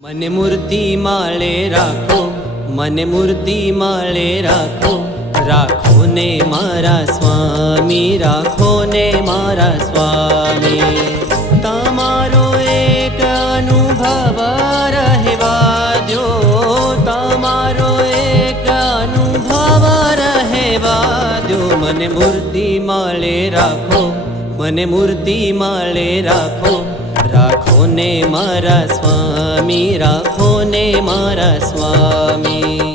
મને મૂર્તિ માળે રાખો, મને મૂર્તિ માળે રાખો, રાખો ને મારા સ્વામી, રાખો ને મારા સ્વામી। તમારો એક અનુભવ રહેવા દો, તમારો એક અનુભવ રહેવા દો। મને મૂર્તિ માળે રાખો, મને મૂર્તિ માળે રાખો, રાખો ને મારા સ્વામી, રાખો ને મારા સ્વામી।